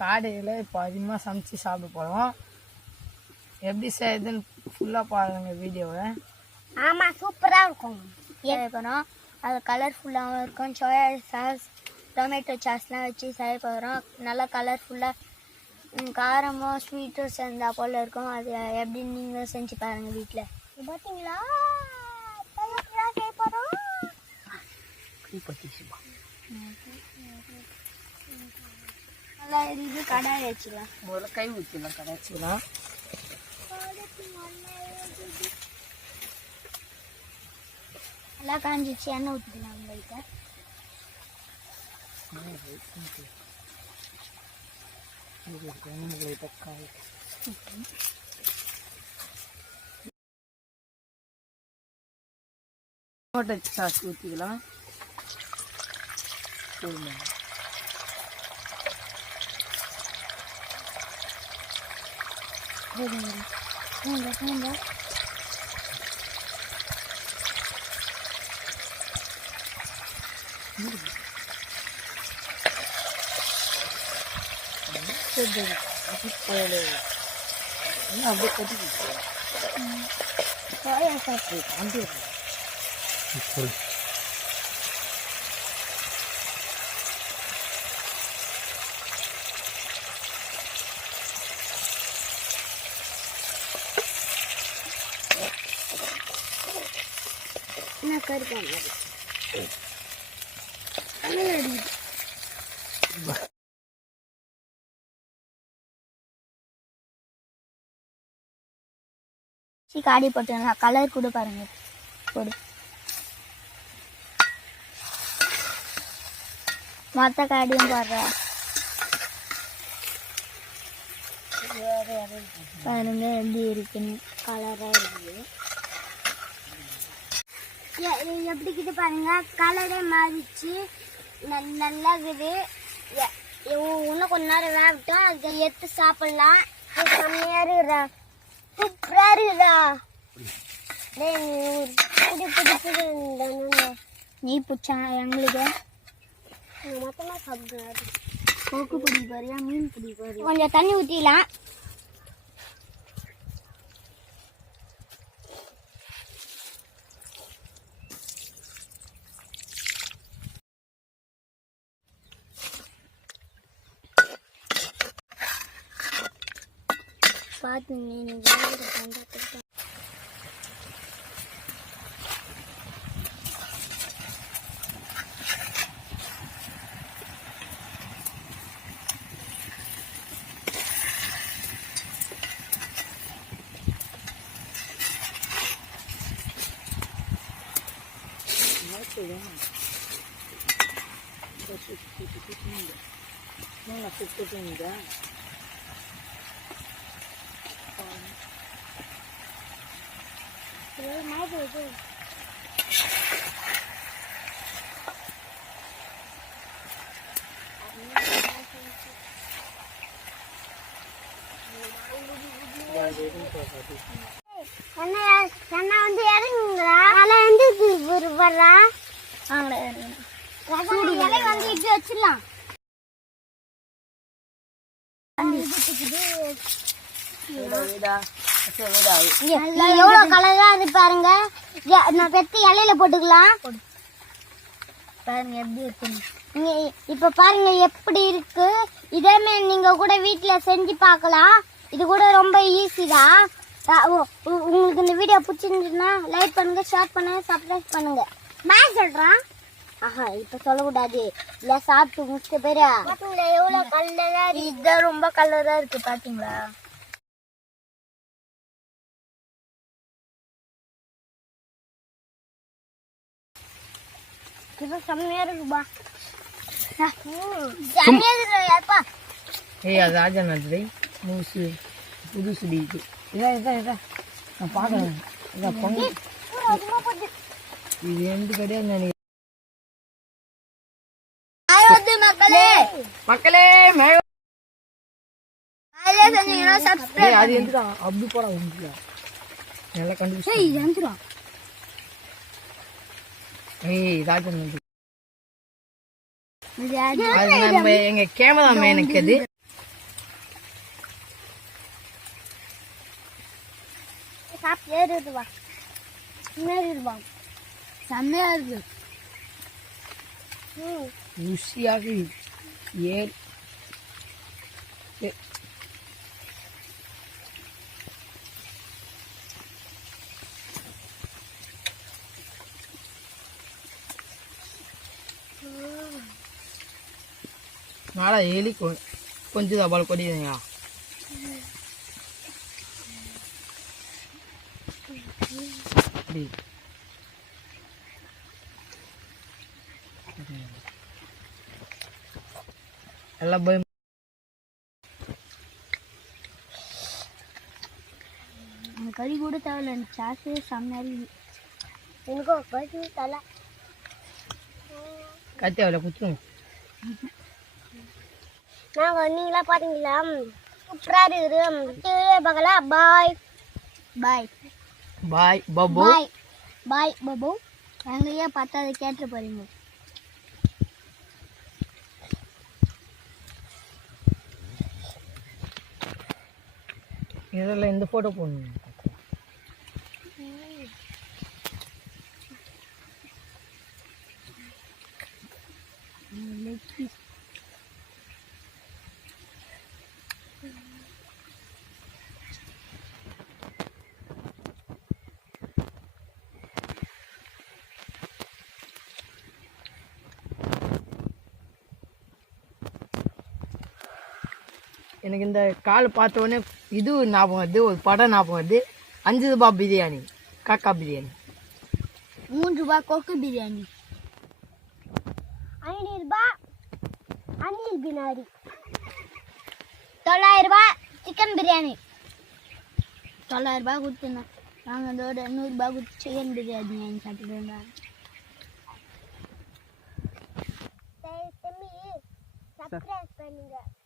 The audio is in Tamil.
காடையில் இப்போ அதிகமாக சமைச்சு சாப்பிட போகிறோம். எப்படி செய்யுதுன்னு ஃபுல்லாக பாருங்கள் வீடியோவை. ஆமாம், சூப்பராக இருக்கும். செய்ய போகிறோம். அது கலர்ஃபுல்லாகவும் இருக்கும். சோயா சாஸ், டொமேட்டோ சாஸ்லாம் வச்சு செய்ய போகிறோம். நல்லா கலர்ஃபுல்லாக காரமும் ஸ்வீட்டும் சேர்ந்தா போல் இருக்கும். அது எப்படின்னு நீங்களும் செஞ்சு பாருங்கள் வீட்டில். பார்த்தீங்களா செய்ய போகிறோம். நல்லா இது கடாய் வச்சுக்கலாம். முதல்ல கை ஊற்றிடலாம். கடை வச்சுக்கலாம். நல்லா காஞ்சிச்சு. எண்ணெய் ஊற்றிக்கலாம். லைட்டாக டொமேட்டோ சாஸ் ஊற்றிக்கலாம். அப்படியே கட்டி சோயா சாஸ் என்ன கருப்பாங்க காடி போட்டு கலர் கூட பாருங்க. போடு. மொத்த காடியும் போடுற பாருங்க எப்படி இருக்குன்னு. கலரா இருக்குது. எப்படிக்கிட்டு பாருங்க, கலரே மாறிச்சு. நல்லா இருக்குது. இன்னும் கொஞ்ச நேரம் வேகட்டும். அதை எடுத்து சாப்பிடலாம். செம்மையா இருக்குதா, சூப்பரா இருக்குதா. நீ பிடிச்சா எங்களுக்கு மொத்தமா சாப்பிடுறாரு. போக்கு பிடிக்க போறியா, மீன் பிடிக்க போறியா? கொஞ்சம் தண்ணி ஊற்றிக்கலாம். பார்த்து மீன் என்ன வந்து இறங்குங்களா? வந்து வர்றா இலை வந்து இப்படி வச்சிடலாம். எவ்வளவு கலரா அது பாருங்க. நான் பெத்து இலையில போட்டுக்கலாம். பாருங்க எப்படி இருக்கு. இப்ப பாருங்க எப்படி இருக்கு. இதே மாதிரி நீங்க கூட வீட்டுல செஞ்சு பார்க்கலாம். இது கூட ரொம்ப ஈஸி தான். உங்களுக்கு இந்த வீடியோ பிடிச்சிருந்துச்சுன்னா லைக் பண்ணுங்க, ஷேர் பண்ணுங்க, சப்ஸ்கிரைப் பண்ணுங்க. நான் சொல்றேன். ஆஹா, இப்ப சொல்லக்கூடாது. இல்ல சாப்பிட்டு முடிச்ச பேரு எவ்வளவு கலரா. இதுதான் ரொம்ப கலரா இருக்கு. பாத்தீங்களா? செம்மையா இருக்குப்பா. அது ராஜா நன்றி மூசு புதுசு இது. இதான் நான் பார்க்கறேன். இதான் பொங்கல். இது எந்த கிடையாது நினைக்கிறேன். மக்களே அது எந்த அப்படி போடா நல்லா கண்டுபிடிச்சு. ராஜன் அது நம்ம எங்க கேமரா மேனுக்கு அது சாப்பிட்டு ஏறிடுவா ஏறிடுவா செம்மையா இருக்கு ருசியாக ஏர் நாளா எலி கொஞ்சம் தபால் கொடியா எல்லாம் பயம் கறி கூட தேவையில்ல சாஸு செம்மையா எனக்கு கறி தலை கத்தியாவில் குத்துரும் நாங்கள் நீங்களா பார்த்தீங்களா சூப்பராக இருக்குது பார்க்கலாம் பாய் பாய் பாய் பபு பாய் பாய் பபு எங்கேயே பார்த்தா அதை கேட்டு போறீங்க இதெல்லாம் இந்த ஃபோட்டோ போடணும் எனக்கு இந்த கால் பார்த்த உடனே இது ஞாபகம் வருது ஒரு படம் ஞாபகம் வருது 5 ரூபாய் பிரியாணி காக்கா பிரியாணி 3 ரூபாய் கொக்கு பிரியாணி 5 ரூபாய் அனில் பினாரி 900 ரூபாய் சிக்கன் பிரியாணி 900 ரூபாய் கொடுத்துருந்தேன் நாங்கள் அதோட 100 ரூபாய் கொடுத்து சிக்கன் பிரியாணி சாப்பிட்டுருந்தோம் சப்ஸ்கிரைப் பண்ணுங்க